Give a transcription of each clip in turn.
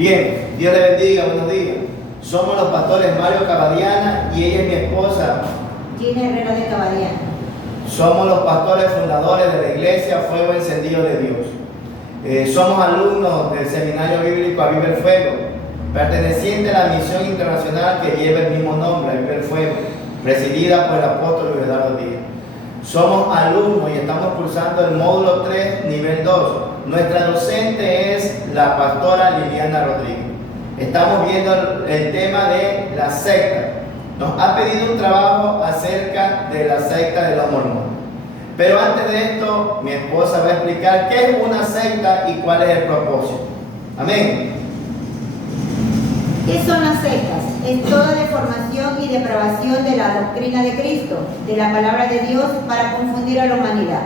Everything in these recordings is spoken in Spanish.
Bien, Dios le bendiga, buenos días. Somos los pastores Mario Cabadiana y ella es mi esposa, Gina Herrera de Cabadiana. Somos los pastores fundadores de la iglesia Fuego Encendido de Dios. Somos alumnos del Seminario Bíblico Aviva el Fuego, perteneciente a la misión internacional que lleva el mismo nombre, Aviva el Fuego, presidida por el apóstol Luis Eduardo Díaz. Somos alumnos y estamos cursando el módulo 3, nivel 2. Nuestra docente es la pastora Liliana Rodríguez. Estamos viendo el tema de la secta. Nos ha pedido un trabajo acerca de la secta de los mormones. Pero antes de esto, mi esposa va a explicar qué es una secta y cuál es el propósito. Amén. ¿Qué son las sectas? Es toda deformación y depravación de la doctrina de Cristo, de la palabra de Dios, para confundir a la humanidad.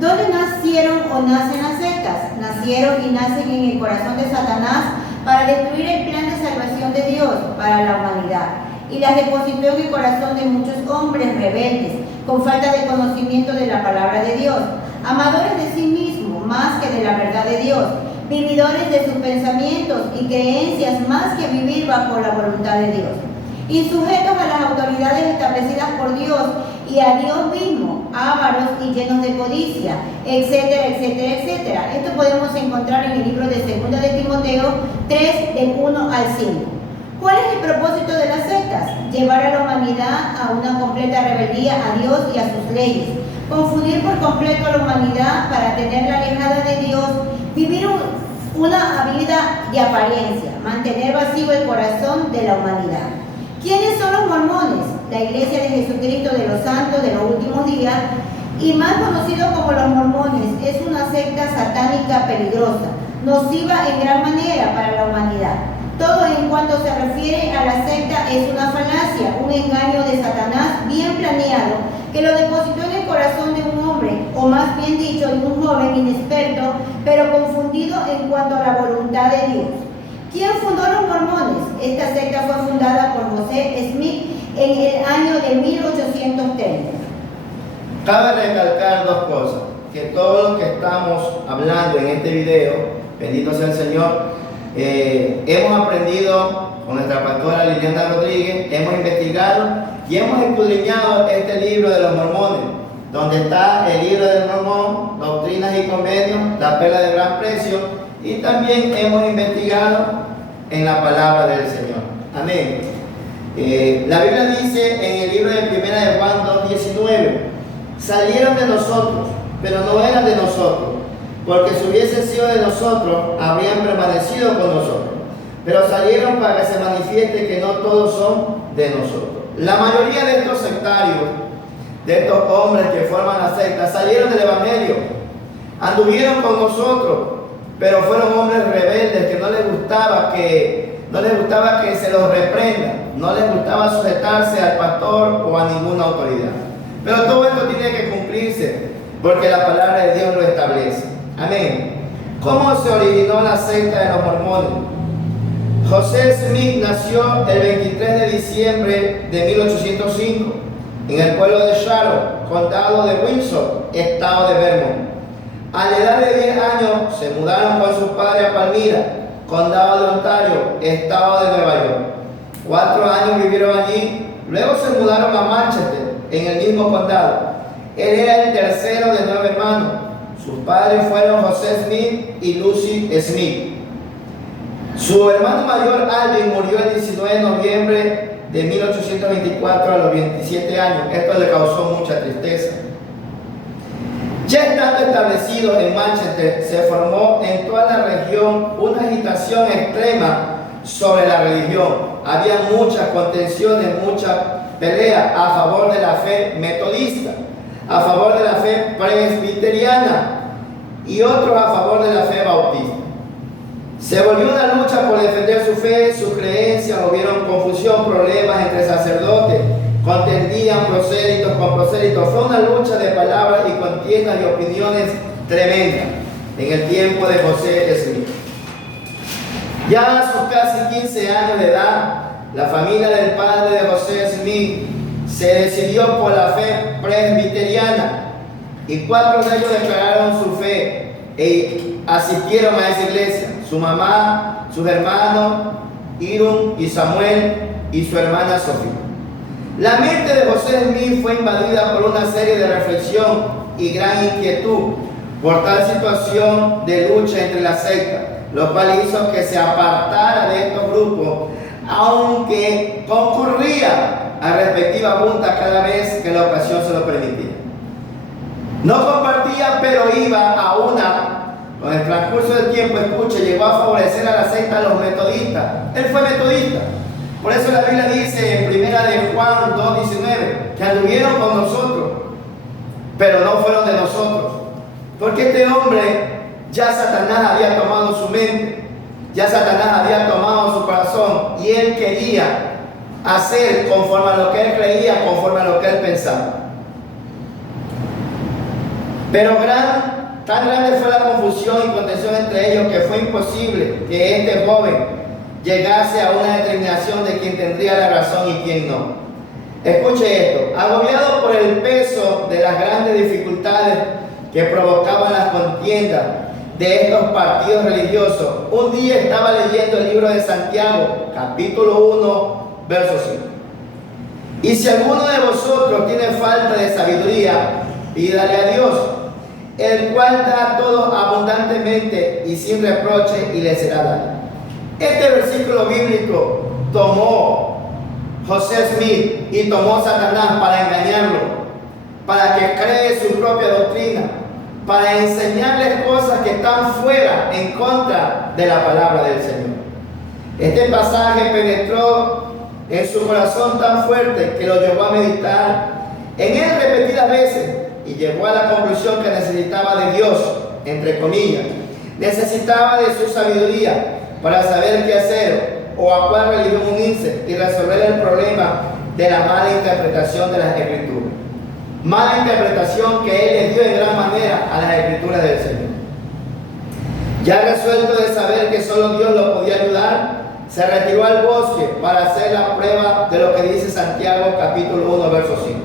¿Dónde nacieron o nacen las sectas? Nacieron y nacen en el corazón de Satanás para destruir el plan de salvación de Dios para la humanidad. Y las depositó en el corazón de muchos hombres rebeldes, con falta de conocimiento de la palabra de Dios, amadores de sí mismos más que de la verdad de Dios, vividores de sus pensamientos y creencias más que vivir bajo la voluntad de Dios, insujetos a las autoridades establecidas por Dios y a Dios mismo, ávaros y llenos de codicia, etcétera, etcétera, etcétera. Esto podemos encontrar en el libro de 2 de Timoteo 3, del 1 al 5. ¿Cuál es el propósito de las sectas? Llevar a la humanidad a una completa rebeldía a Dios y a sus leyes, confundir por completo a la humanidad para tenerla alejada de Dios, vivir una vida de apariencia, mantener vacío el corazón de la humanidad. ¿Quiénes son los mormones? La Iglesia de Jesucristo de los Santos de los Últimos Días, y más conocido como los mormones, es una secta satánica peligrosa, nociva en gran manera para la humanidad. Todo en cuanto se refiere a la secta es una falacia, un engaño de Satanás bien planeado, que lo depositó en el corazón de un hombre, o más bien dicho, de un joven inexperto, pero confundido en cuanto a la voluntad de Dios. ¿Quién fundó los mormones? Esta secta fue fundada por José Smith en el año de 1830. Cabe recalcar dos cosas, que todo lo que estamos hablando en este video, bendito sea el Señor, hemos aprendido con nuestra pastora Liliana Rodríguez, hemos investigado y hemos escudriñado este libro de los mormones, donde está el libro del mormón, doctrinas y convenios, la perla de gran precio, y también hemos investigado en la palabra del Señor. Amén. La Biblia dice en el libro de 1 de Juan 2:19, salieron de nosotros, pero no eran de nosotros, porque si hubiesen sido de nosotros, habrían permanecido con nosotros. Pero salieron para que se manifieste que no todos son de nosotros. La mayoría de estos sectarios, de estos hombres que forman la secta, salieron del Evangelio, anduvieron con nosotros, pero fueron hombres rebeldes que no les gustaba que se los reprenda, no les gustaba sujetarse al pastor o a ninguna autoridad. Pero todo esto tiene que cumplirse, porque la palabra de Dios lo establece. Amén. ¿Cómo se originó la secta de los mormones? José Smith nació el 23 de diciembre de 1805 en el pueblo de Charlotte, condado de Windsor, estado de Vermont. A la edad de 10 años se mudaron con sus padres a Palmira, condado de Ontario, estado de Nueva York. 4 años vivieron allí, luego se mudaron a Manchester, en el mismo condado. Él era el tercero de 9 hermanos. Sus padres fueron José Smith y Lucy Smith. Su hermano mayor Alvin murió el 19 de noviembre de 1824 a los 27 años. Esto le causó mucha tristeza. Ya estando establecidos en Manchester, se formó en toda la región una agitación extrema sobre la religión. Había muchas contenciones, mucha pelea a favor de la fe metodista, a favor de la fe presbiteriana y otros a favor de la fe bautista. Se volvió una lucha por defender su fe, sus creencias, hubieron confusión, problemas entre sacerdotes, contendían prosélitos con prosélitos. Fue una lucha de palabras y contiendas y opiniones tremendas en el tiempo de José Smith. Ya a sus casi 15 años de edad, la familia del padre de José Smith se decidió por la fe presbiteriana y 4 de ellos declararon su fe asistieron a esa iglesia: su mamá, sus hermanos, Irún y Samuel, y su hermana Sofía. La mente de José Smith fue invadida por una serie de reflexión y gran inquietud por tal situación de lucha entre las sectas, lo cual hizo que se apartara de estos grupos, aunque concurría a respectiva junta cada vez que la ocasión se lo permitía. No compartía, pero iba a una. Con el transcurso del tiempo, escuche, llegó a favorecer a la secta de los metodistas. Él fue metodista. Por eso la Biblia dice en 1 de Juan 2:19 que anduvieron con nosotros, pero no fueron de nosotros. Porque este hombre, ya Satanás había tomado su mente, ya Satanás había tomado su corazón, y él quería hacer conforme a lo que él creía, conforme a lo que él pensaba. Pero tan grande fue la confusión y contención entre ellos que fue imposible que este joven llegase a una determinación de quién tendría la razón y quién no. Escuche esto: agobiado por el peso de las grandes dificultades que provocaban las contiendas de estos partidos religiosos, un día estaba leyendo el libro de Santiago, capítulo 1, verso 5. Y si alguno de vosotros tiene falta de sabiduría, pídale a Dios, el cual da a todos abundantemente y sin reproche, y le será dado. Este versículo bíblico tomó José Smith y tomó Satanás para engañarlo, para que cree su propia doctrina, para enseñarles cosas que están fuera, en contra de la palabra del Señor. Este pasaje penetró en su corazón tan fuerte que lo llevó a meditar en él repetidas veces, y llegó a la conclusión que necesitaba de Dios, entre comillas. Necesitaba de su sabiduría para saber qué hacer o a cuál religión unirse y resolver el problema de la mala interpretación de las Escrituras. Mala interpretación que él les dio en gran manera a las Escrituras del Señor. Ya resuelto de saber que solo Dios lo podía ayudar, se retiró al bosque para hacer la prueba de lo que dice Santiago capítulo 1, verso 5.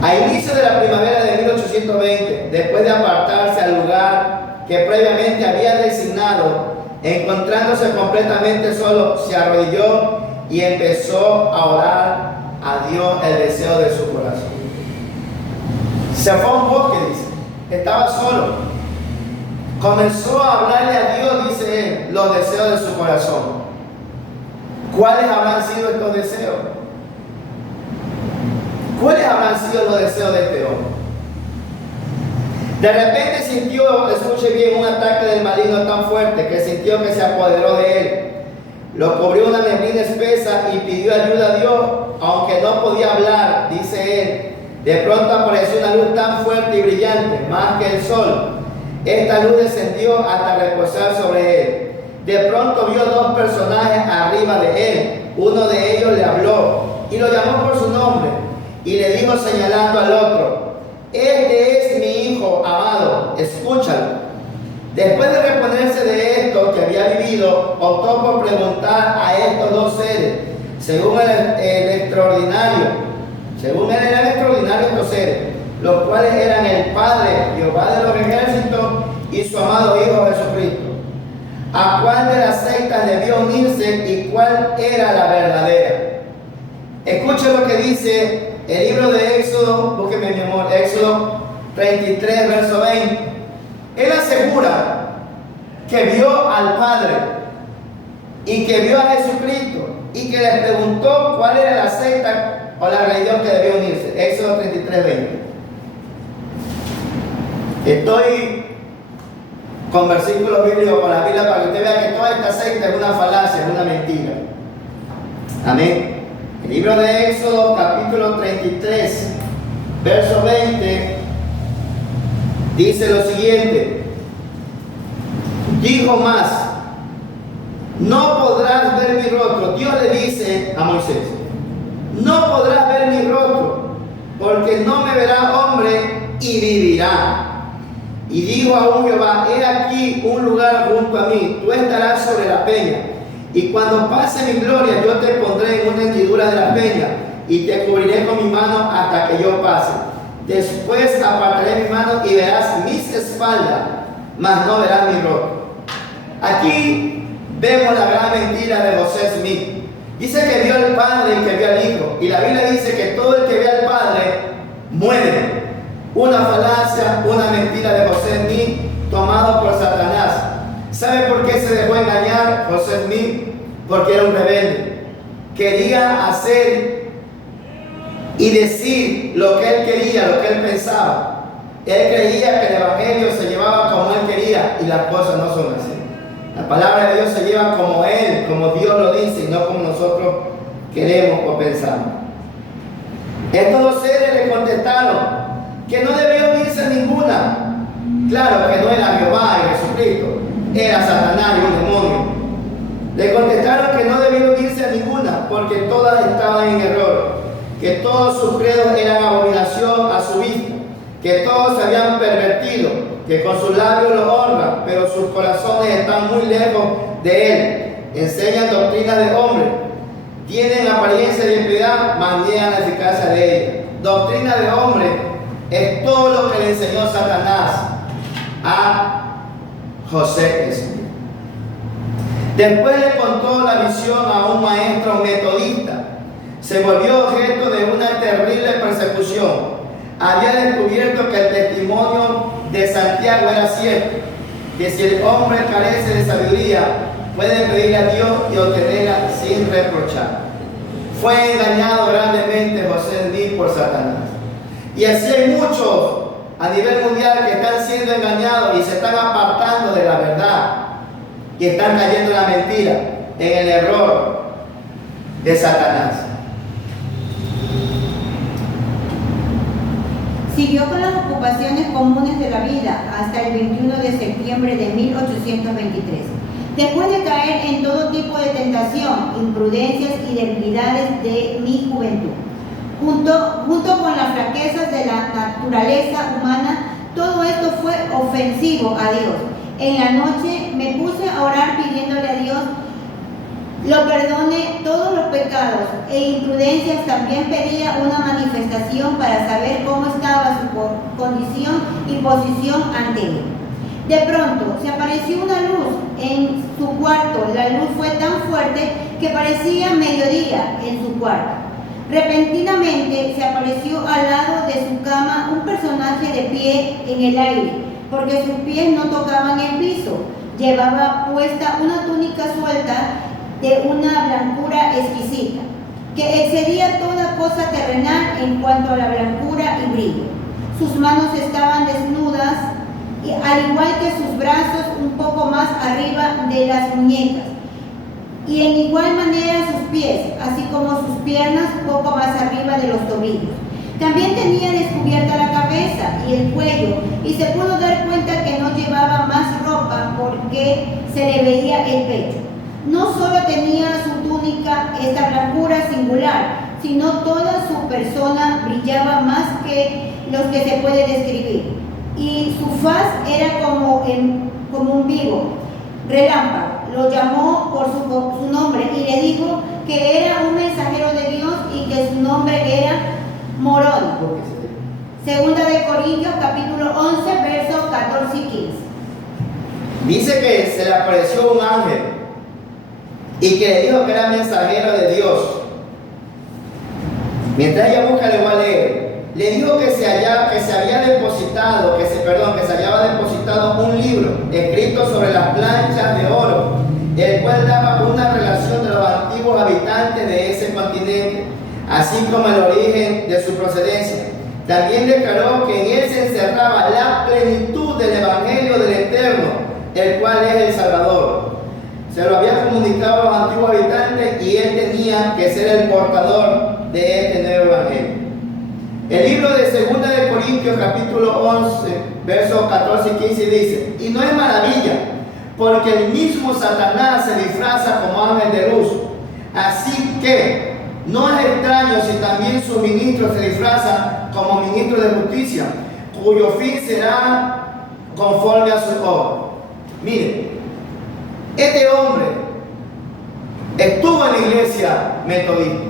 A inicio de la primavera de 1820, después de apartarse al lugar que previamente había designado, encontrándose completamente solo, se arrodilló y empezó a orar a Dios el deseo de su corazón. Se fue a un bosque, dice, estaba solo. Comenzó a hablarle a Dios, dice él, los deseos de su corazón. ¿Cuáles habrán sido estos deseos? ¿Cuáles habrán sido los deseos de este hombre? De repente sintió, escuche bien, un ataque del maligno tan fuerte que sintió que se apoderó de él. Lo cubrió una neblina espesa y pidió ayuda a Dios, aunque no podía hablar, dice él. De pronto apareció una luz tan fuerte y brillante, más que el sol. Esta luz descendió hasta reposar sobre él. De pronto vio dos personajes arriba de él. Uno de ellos le habló y lo llamó por su nombre y le dijo señalando al otro: este es mi hijo amado, escúchalo. Después de reponerse de esto que había vivido, optó por preguntar a estos dos seres, según el extraordinario estos seres, los cuales eran el Padre, Jehová de los ejércitos, y su amado Hijo Jesucristo, a cuál de las sectas debió unirse y cuál era la verdadera. Escuchen lo que dice el libro de Éxodo, búsqueme mi amor, Éxodo 33, verso 20. Él asegura que vio al Padre y que vio a Jesucristo y que le preguntó cuál era la secta o la religión que debía unirse. Éxodo 33, 20. Estoy con versículos bíblicos con la Biblia para que usted vea que toda esta secta es una falacia, es una mentira. Amén. El libro de Éxodo capítulo 33, verso 20, dice lo siguiente: dijo más, no podrás ver mi rostro. Dios le dice a Moisés: no podrás ver mi rostro, porque no me verá hombre y vivirá. Y dijo aún Jehová: he aquí un lugar junto a mí, tú estarás sobre la peña, y cuando pase mi gloria yo te pondré en una hendidura de la peña, y te cubriré con mi mano hasta que yo pase. Después apartaré mi mano y verás mis espaldas, mas no verás mi rostro. Aquí vemos la gran mentira de José Smith. Dice que vio al Padre y que vio al Hijo. Y la Biblia dice que todo el que ve al Padre muere. Una falacia, una mentira de José Smith tomado por Satanás. ¿Sabe por qué se dejó engañar José Smith? Porque era un rebelde. Quería hacer y decir lo que él quería, lo que él pensaba. Él creía que el Evangelio se llevaba como él quería y las cosas no son así. La palabra de Dios se lleva como Él, como Dios lo dice, y no como nosotros queremos o pensamos. Estos dos seres le contestaron que no debía unirse a ninguna. Claro que no era Jehová y Jesucristo, era Satanás y un demonio. Le contestaron que no debía unirse a ninguna porque todas estaban en error, que todos sus credos eran abominación a su vista, que todos se habían pervertido, que con sus labios lo honran, pero sus corazones están muy lejos de él. Enseñan doctrinas de hombre, tienen apariencia de impiedad, mas niegan la eficacia de ella. Doctrina de hombre es todo lo que le enseñó Satanás a José Smith. Después le contó la visión a un maestro metodista. Se volvió objeto de una terrible persecución. Había descubierto que el testimonio de Santiago era cierto, que si el hombre carece de sabiduría, puede pedirle a Dios y obtenerla sin reprochar. Fue engañado grandemente José Smith por Satanás. Y así hay muchos a nivel mundial que están siendo engañados y se están apartando de la verdad y están cayendo en la mentira, en el error de Satanás. Siguió con las ocupaciones comunes de la vida hasta el 21 de septiembre de 1823. Después de caer en todo tipo de tentación, imprudencias y debilidades de mi juventud, junto con las flaquezas de la naturaleza humana, todo esto fue ofensivo a Dios. En la noche me puse a orar pidiéndole a Dios lo perdone todos los pecados e imprudencias. También pedía una manifestación para saber cómo estaba su condición y posición ante él. De pronto se apareció una luz en su cuarto. La luz fue tan fuerte que parecía mediodía en su cuarto. Repentinamente se apareció al lado de su cama un personaje de pie en el aire, porque sus pies no tocaban el piso. Llevaba puesta una túnica suelta de una blancura exquisita, que excedía toda cosa terrenal en cuanto a la blancura y brillo. Sus manos estaban desnudas, y al igual que sus brazos, un poco más arriba de las muñecas, y en igual manera sus pies, así como sus piernas, poco más arriba de los tobillos. También tenía descubierta la cabeza y el cuello, y se pudo dar cuenta que no llevaba más ropa porque se le veía el pecho. No solo tenía su túnica esta blancura singular, sino toda su persona brillaba más que los que se puede describir, y su faz era como un vivo relámpago. Lo llamó por su nombre y le dijo que era un mensajero de Dios y que su nombre era Morón. Segunda de Corintios capítulo 11 versos 14 y 15. Dice que se le apareció un ángel y que le dijo que era mensajero de Dios. Mientras ella busca, le voy a leer. Le dijo que se había depositado un libro escrito sobre las planchas de oro, el cual daba una relación de los antiguos habitantes de ese continente, así como el origen de su procedencia. También declaró que en él se encerraba la plenitud del Evangelio del Eterno, el cual es el Salvador. Se lo había comunicado a los antiguos habitantes y él tenía que ser el portador de este nuevo Evangelio. El libro de 2 de Corintios capítulo 11 versos 14 y 15 dice: y no es maravilla, porque el mismo Satanás se disfraza como ángel de luz. Así que no es extraño si también sus ministros se disfrazan como ministros de justicia, cuyo fin será conforme a su obra. Miren, este hombre estuvo en la iglesia metodista,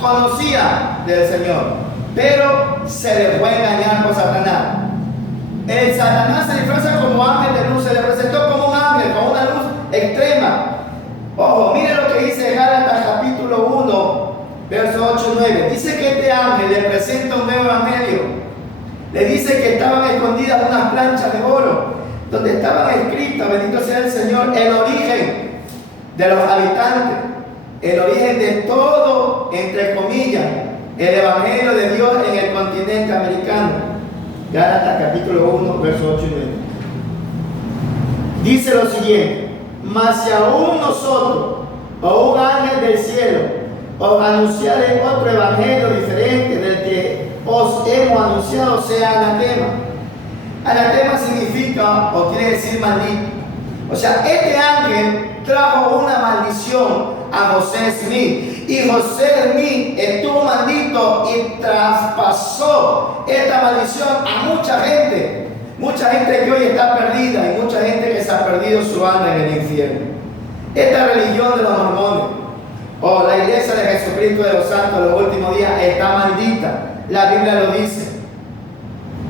conocía del Señor, pero se dejó engañar por Satanás. El Satanás se disfraza como ángel de luz, se le presentó como un ángel, con una luz extrema. Ojo, mire lo que dice Gálatas capítulo 1, versos 8 y 9. Dice que este ángel le presenta un nuevo evangelio. Le dice que estaban escondidas unas planchas de oro, donde estaban escritas, bendito sea el Señor, el origen de los habitantes, el origen de todo, entre comillas, el evangelio de Dios en el continente americano. Gálatas capítulo 1, versos 8 y 9. Dice lo siguiente: mas si aún nosotros, o un ángel del cielo, os anunciare otro evangelio diferente del que os hemos anunciado, sea anatema. Anatema significa, o quiere decir maldito. O sea, este ángel trajo una maldición a José Smith, y José Smith estuvo maldito y traspasó esta maldición a mucha gente que hoy está perdida, y mucha gente que se ha perdido su alma en el infierno. Esta religión de los mormones, o la iglesia de Jesucristo de los Santos de los últimos días, está maldita. La Biblia lo dice,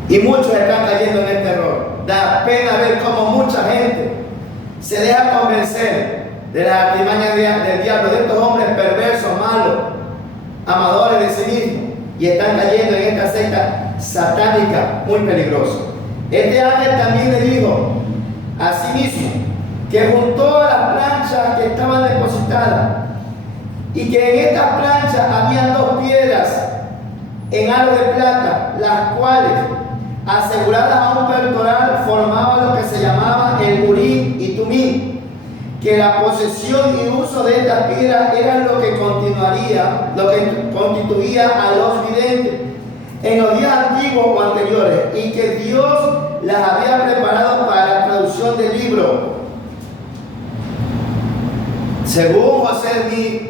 y muchos están cayendo en este error. Da pena ver cómo mucha gente se deja convencer de las artimañas del diablo, de estos hombres perversos, malos, amadores de sí mismos, y están cayendo en esta secta satánica muy peligrosa. Este ángel también le dijo a sí mismo que juntó a las planchas que estaban depositadas, y que en estas planchas habían dos piedras en aro de plata, las cuales, aseguradas a un pectoral, formaban lo que se llamaba el Urim y Tumim, que la posesión y uso de estas piedras eran lo que constituía a los videntes en los días antiguos o anteriores, y que Dios las había preparado para la traducción del libro. Según José Smith,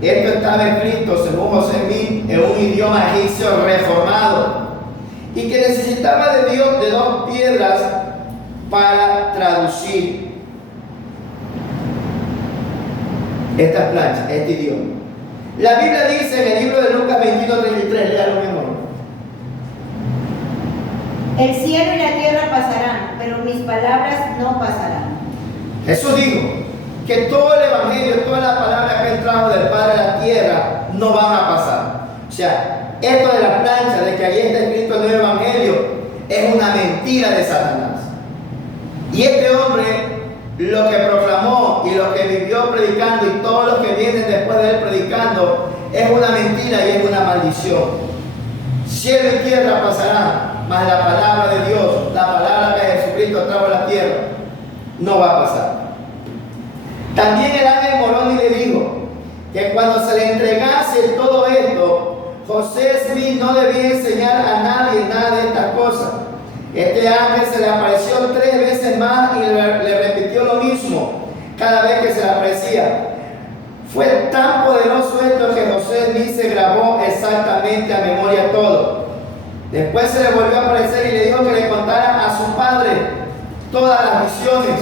esto estaba escrito, según José Smith, en un idioma egipcio reformado, y que necesitaba de Dios de dos piedras para traducir estas planchas, este idioma. La Biblia dice en el libro de Lucas 21:33, léalo mi amor. El cielo y la tierra pasarán, pero mis palabras no pasarán. Jesús dijo que todo el evangelio, toda la palabra que él trajo del Padre a la tierra no van a pasar. O sea, esto de la plancha, de que ahí está escrito el nuevo evangelio, es una mentira de Satanás. Y este hombre, lo que proclamó y lo que vivió predicando, y todos los que vienen después de él predicando, es una mentira y es una maldición. Cielo y tierra pasarán, mas la palabra de Dios, la palabra que Jesucristo trajo a la tierra, no va a pasar. También el ángel Moroni le dijo que cuando se le entregase todo esto, José Smith no debía enseñar a nadie nada de estas cosas. Este ángel se le apareció 3 veces más y le repitió lo mismo cada vez que se le aparecía. Fue tan poderoso esto que José Smith se grabó exactamente a memoria todo. Después se le volvió a aparecer y le dijo que le contara a su padre todas las visiones,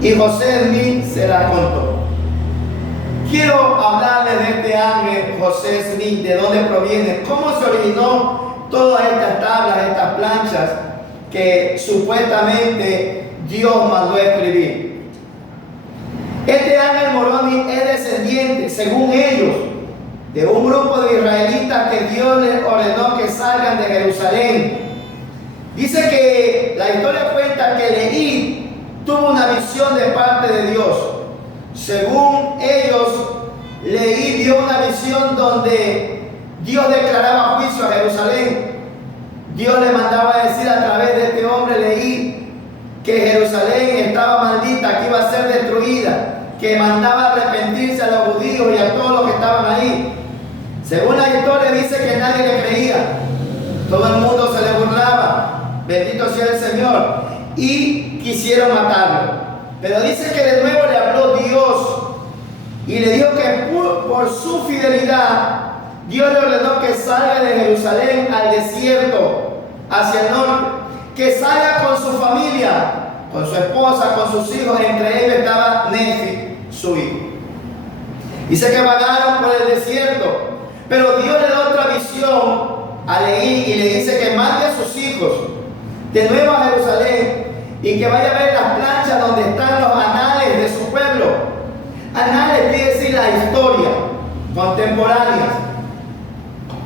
y José Smith se las contó. Quiero hablarles de este ángel José Smith, de dónde proviene, cómo se originó todas estas tablas, estas planchas que supuestamente Dios mandó a escribir. Este ángel Moroni es descendiente, según ellos, de un grupo de israelitas que Dios les ordenó que salgan de Jerusalén. Dice que la historia cuenta que Leí tuvo una visión de parte de Dios. Según ellos, Leí vio una visión donde Dios declaraba juicio a Jerusalén. Dios le mandaba a decir a través de este hombre Leí que Jerusalén estaba maldita, que iba a ser destruida, que mandaba arrepentirse a los judíos y a todos los que estaban ahí. Según la historia dice que nadie le creía, todo el mundo se le burlaba, bendito sea el Señor, y quisieron matarlo. Pero dice que de nuevo le habló Dios y le dijo que por su fidelidad Dios le ordenó que salga de Jerusalén al desierto, hacia el norte, que salga con su familia, con su esposa, con sus hijos. Entre ellos estaba Nefi, su hijo. Dice que vagaron por el desierto, pero Dios le da otra visión a Leí y le dice que mande a sus hijos de nuevo a Jerusalén y que vaya a ver las planchas donde están los anales de su pueblo. Anales quiere decir la historia contemporánea.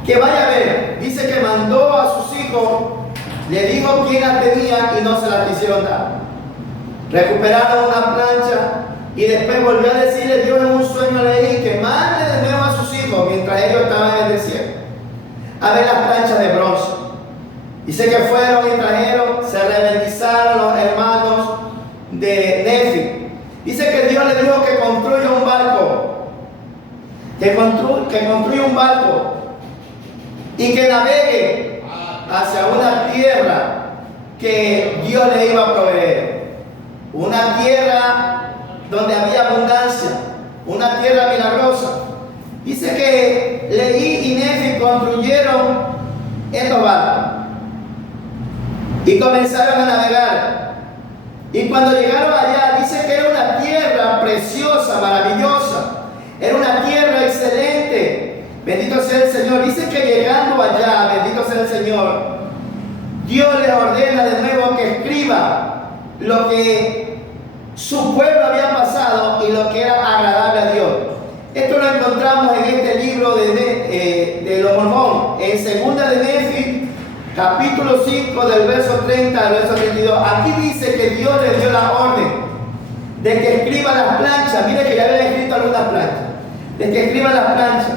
Que vaya a ver, dice que mandó a sus hijos, le dijo quién la tenía y no se la quisieron dar. Recuperaron una plancha y después volvió a decirle Dios en un sueño, le dije que mande de nuevo a sus hijos mientras ellos estaban en el desierto a ver las planchas de bronce. Dice que fueron y trajeron, se rebelizaron los hermanos de Nefi. Dice que Dios le dijo que construya un barco, que construya un barco y que navegue hacia una tierra que Dios le iba a proveer. Una tierra donde había abundancia, una tierra milagrosa. Dice que Leví y Nefi construyeron estos barcos y comenzaron a navegar. Y cuando llegaron allá, dice que era una tierra preciosa, maravillosa. Era una tierra excelente. Bendito sea el Señor. Dice que llegando allá, bendito sea el Señor, Dios les ordena de nuevo que escriba lo que su pueblo había pasado y lo que era agradable a Dios. Esto lo encontramos en este libro de los Mormón, en segunda de Nefi, capítulo 5, del verso 30 al verso 32. Aquí dice que Dios le dio la orden de que escriba las planchas. Mire que ya había escrito algunas planchas. De que escriba las planchas.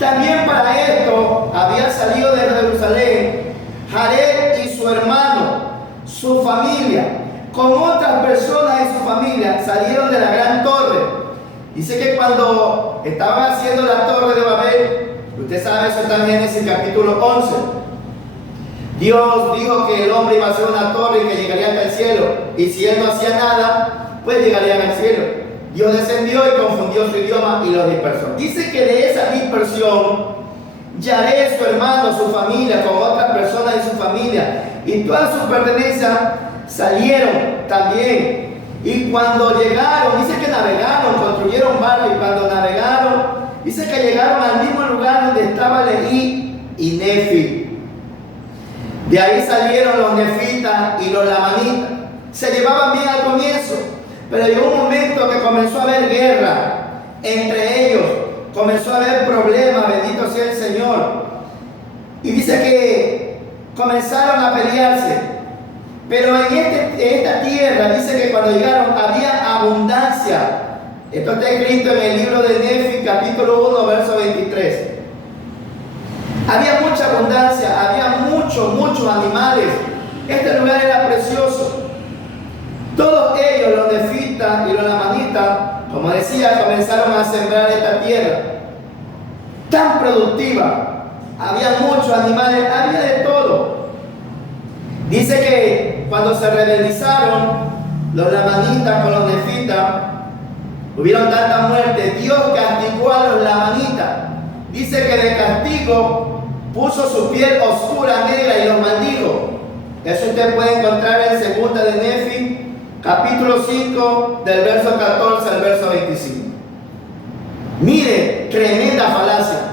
También para esto había salido de Jerusalén Jared y su hermano, su familia, con otras personas de su familia, salieron de la gran torre. Dice que cuando estaban haciendo la torre de Babel, usted sabe, eso está en Génesis capítulo 11. Dios dijo que el hombre iba a hacer una torre y que llegaría hasta el cielo. Y si él no hacía nada, pues llegarían al cielo. Dios descendió y confundió su idioma y los dispersó. Dice que de esa dispersión, Jared, su hermano, su familia, con otras personas de su familia y todas sus pertenencias salieron también. Y cuando llegaron, dice que navegaron, construyeron barcos, y cuando navegaron, dice que llegaron al mismo lugar donde estaba Leví y Nefi. De ahí salieron los nefitas y los lamanitas. Se llevaban bien al comienzo, pero llegó un momento que comenzó a haber guerra entre ellos, comenzó a haber problemas, bendito sea el Señor. Y dice que comenzaron a pelearse. Pero en esta tierra dice que cuando llegaron había abundancia. Esto está escrito en el libro de Nefi, capítulo 1, verso 23. Había mucha abundancia, había muchos animales. Este lugar era precioso. Todos ellos, los nefitas y los lamanitas, como decía, comenzaron a sembrar esta tierra tan productiva. Había muchos animales, había de todo. Dice que cuando se rebelizaron los lamanitas con los nefitas, hubieron tanta muerte. Dios castigó a los lamanitas. Dice que de castigo puso su piel oscura, negra, y los maldijo. Eso usted puede encontrar en segunda de Nefi, capítulo 5, del verso 14 al verso 25. Mire, tremenda falacia.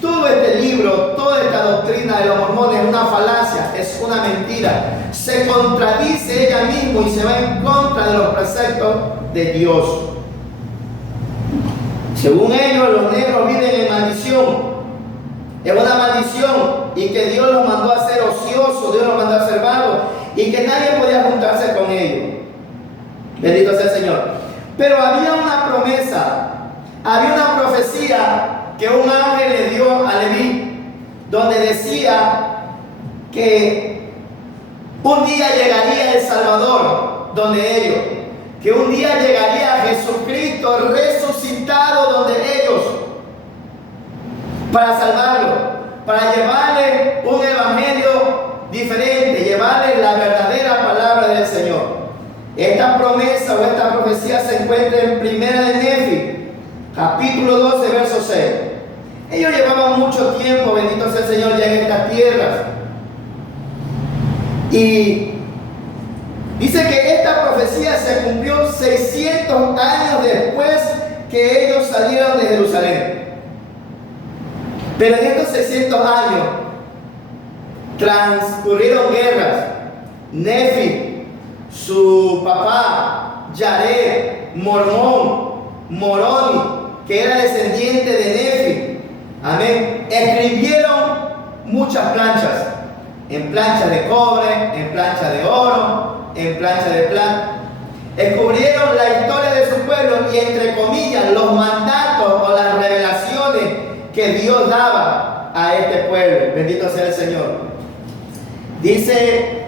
Todo este libro, toda esta doctrina de los mormones es una falacia, es una mentira. Se contradice ella misma y se va en contra de los preceptos de Dios. Según ellos, los negros viven en maldición. Es una maldición y que Dios los mandó a ser ociosos, Dios los mandó a ser vagos y que nadie podía juntarse con ellos. Bendito sea el Señor. Pero había una promesa, había una profecía que un ángel le dio a Leví, donde decía que un día llegaría el Salvador donde ellos, que un día llegaría Jesucristo resucitado donde ellos, para salvarlo, para llevarle un evangelio diferente, llevarle la verdadera palabra del Señor. Esta promesa o esta profecía se encuentra en primera de Nefi, capítulo 12, verso 6. Ellos llevaban mucho tiempo, bendito sea el Señor, ya en estas tierras. Y dice que esta profecía se cumplió 600 años después que ellos salieron de Jerusalén. Pero en estos 600 años transcurrieron guerras, Nefi, su papá, Yared, Mormón, Moroni, que era descendiente de Nefi. Amén. Escribieron muchas planchas, en planchas de cobre, en planchas de oro, en planchas de plata. Descubrieron la historia de su pueblo y, entre comillas, los mandatos o las revelaciones que Dios daba a este pueblo. Bendito sea el Señor. Dice,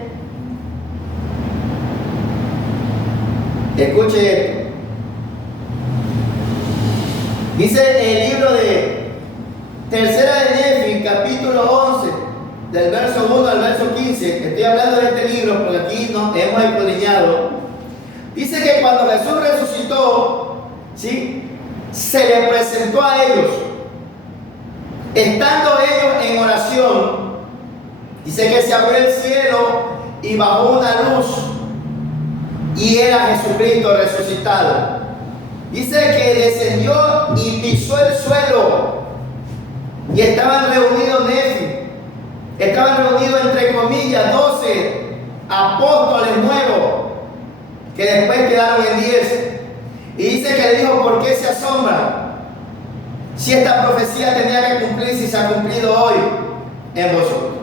escuche esto. Dice el libro de Tercera de Nefi, capítulo 11, del verso 1 al verso 15. Estoy hablando de este libro porque aquí nos hemos escudriñado. Dice que cuando Jesús resucitó, ¿sí?, se le presentó a ellos. Estando ellos en oración, dice que se abrió el cielo y bajó una luz, y era Jesucristo resucitado. Dice que descendió y pisó el suelo, y estaban reunidos Nefi, estaban reunidos entre comillas 12 apóstoles nuevos, que después quedaron en 10. Y dice que le dijo: ¿por qué se asombran? Si esta profecía tenía que cumplirse y se ha cumplido hoy en vosotros.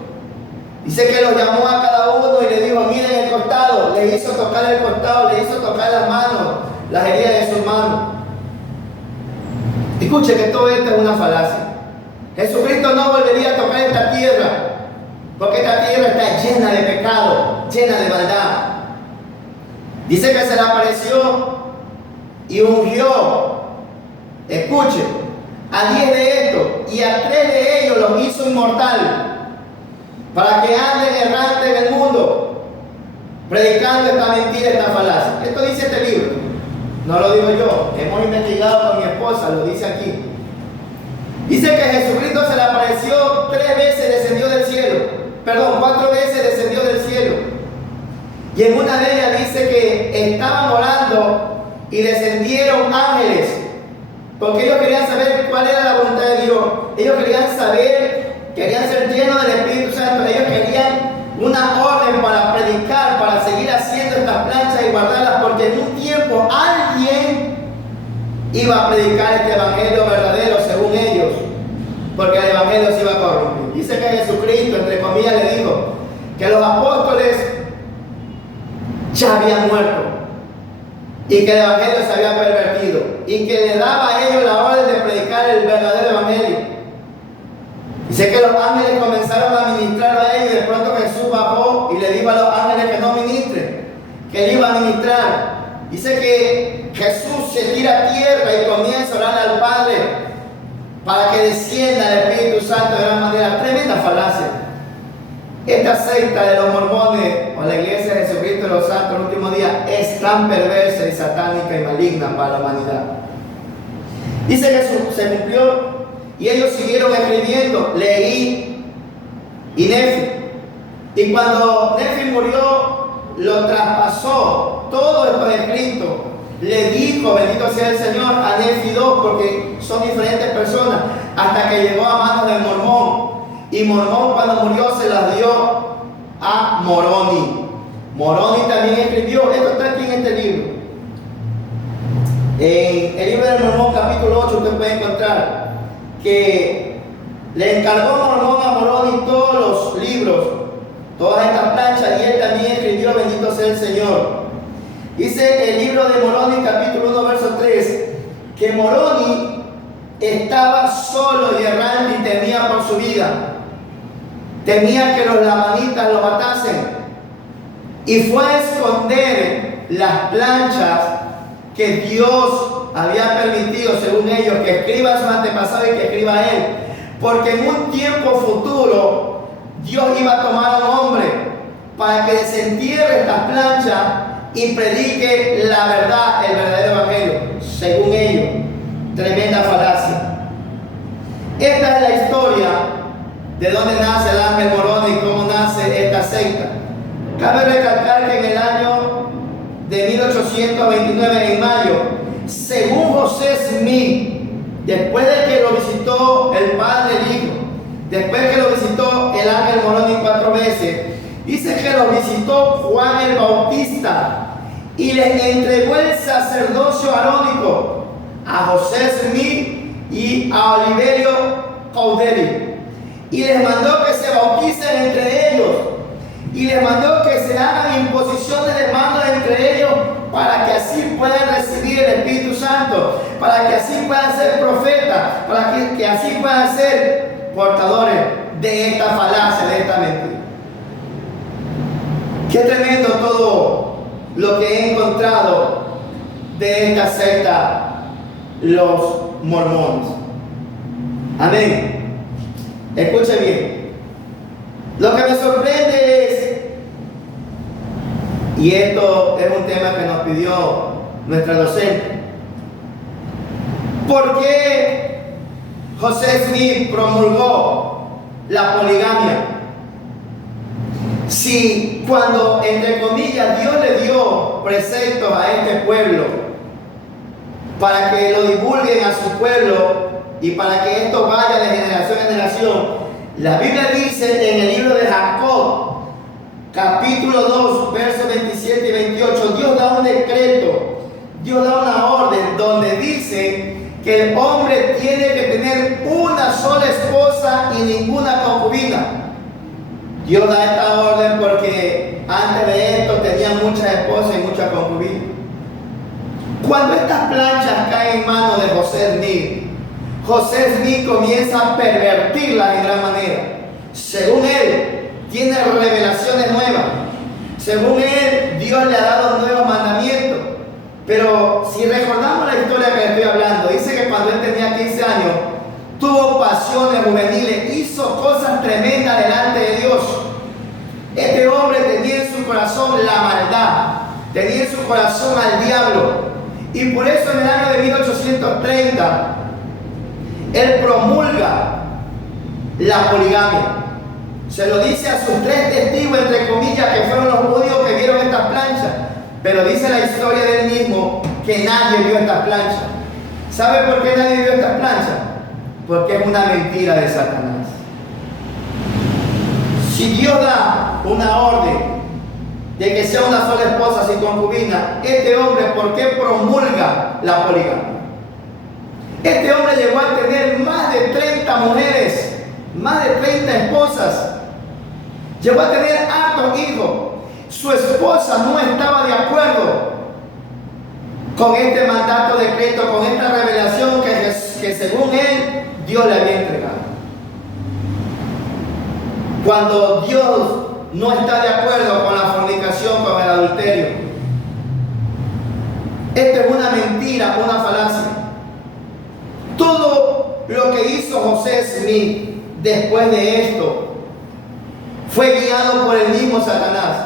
Dice que los llamó a cada uno y le dijo: miren el costado. Le hizo tocar el costado, le hizo tocar las manos, las heridas de sus manos. Escuche que todo esto es una falacia. Jesucristo no volvería a tocar esta tierra, porque esta tierra está llena de pecado, llena de maldad. Dice que se le apareció y ungió, escuche, a 10 de estos, y a 3 de ellos los hizo inmortal, para que anden errantes en el mundo, predicando esta mentira, esta falacia. Esto dice este libro, no lo digo yo, hemos investigado con mi esposa, lo dice aquí. Dice que Jesucristo se le apareció 3 veces, descendió del cielo, 4 veces descendió del cielo. Y en una de ellas dice que estaban orando y descendieron ángeles, porque ellos querían saber cuál era la voluntad de Dios. Ellos querían saber, querían ser llenos del Espíritu Santo. Ellos querían una orden para predicar, para seguir haciendo estas planchas y guardarlas, porque en un tiempo alguien iba a predicar este evangelio verdadero según ellos, porque el evangelio se iba a corromper. Dice que Jesucristo, entre comillas, le dijo que los apóstoles ya habían muerto y que el evangelio se había pervertido, y que le daba a ellos la orden de predicar el verdadero evangelio. Dice que los ángeles comenzaron a ministrar a ellos, y de pronto Jesús bajó y le dijo a los ángeles que no ministren, que él iba a ministrar. Dice que Jesús se tira a tierra y comienza a orar al Padre para que descienda el Espíritu Santo de gran manera. Tremenda falacia. Esta secta de los mormones o la iglesia de Jesucristo de los Santos en el último día es tan perversa y satánica y maligna para la humanidad. Dice que se cumplió y ellos siguieron escribiendo, Leí y Nefi. Y cuando Nefi murió, lo traspasó todo esto escrito. Le dijo, bendito sea el Señor, a Nefi 2, porque son diferentes personas, hasta que llegó a manos de Mormón. Y Mormón, cuando murió, se las dio a Moroni. Moroni también escribió, esto está aquí en este libro. En el libro de Mormón, capítulo 8, usted puede encontrar que le encargó Mormón a Moroni todos los libros, todas estas planchas, y él también escribió, bendito sea el Señor. Dice el libro de Moroni, capítulo 1, verso 3, que Moroni estaba solo y errante y temía por su vida. Temía que los lamanitas lo matasen, y fue a esconder las planchas que Dios había permitido, según ellos, que escriba a sus antepasados y que escriba a él, porque en un tiempo futuro Dios iba a tomar a un hombre para que desentierre estas planchas y predique la verdad, el verdadero evangelio, según ellos. Tremenda falacia. Esta es la historia de dónde nace el ángel Moroni y cómo nace esta secta. Cabe recalcar que en el año de 1829, en mayo, según José Smith, después de que lo visitó el Padre, el Hijo, después que lo visitó el ángel Moroni 4 veces, Dice que los visitó Juan el Bautista y les entregó el sacerdocio arónico a José Smith y a Oliverio Caudeli. Y les mandó que se bauticen entre ellos. Y les mandó que se hagan imposiciones de manos entre ellos para que así puedan recibir el Espíritu Santo, para que así puedan ser profetas, para que así puedan ser portadores de esta falacia, de esta mentira. Qué tremendo todo lo que he encontrado de esta secta, los mormones. Amén. Escuche bien. Lo que me sorprende es, y esto es un tema que nos pidió nuestra docente, ¿por qué José Smith promulgó la poligamia? Si cuando, entre comillas, Dios le dio preceptos a este pueblo para que lo divulguen a su pueblo y para que esto vaya de generación en generación, la Biblia dice en el libro de Jacob, capítulo 2, versos 27 y 28, Dios da un decreto, Dios da una orden donde dice que el hombre tiene que tener una sola esposa y ninguna concubina. Dios da esta orden porque antes de esto tenían muchas esposas y muchas concubinas. Cuando estas planchas caen en manos de José Smith comienza a pervertirlas en gran manera. Según él, tiene revelaciones nuevas. Según él, Dios le ha dado nuevos mandamientos. Pero si recordamos la historia que le estoy hablando, dice que cuando él tenía 15 años, tuvo pasiones juveniles, hizo cosas tremendas delante de Dios. Este hombre tenía en su corazón la maldad, tenía en su corazón al diablo. Y por eso en el año de 1830, él promulga la poligamia. Se lo dice a sus 3 testigos, entre comillas, que fueron los judíos que vieron estas planchas. Pero dice la historia de él mismo que nadie vio estas planchas. ¿Sabe por qué nadie vio estas planchas? Porque es una mentira de Satanás. Si Dios da una orden de que sea una sola esposa sin concubina, este hombre, ¿por qué promulga la poligamia? Este hombre llegó a tener más de 30 mujeres, más de 30 esposas. Llegó a tener hartos hijos. Su esposa no estaba de acuerdo con este mandato decreto, con esta revelación que según él, Dios le había entregado. Cuando Dios no está de acuerdo con la fornicación, con el adulterio, esto es una mentira, una falacia. Todo lo que hizo José Smith después de esto fue guiado por el mismo Satanás.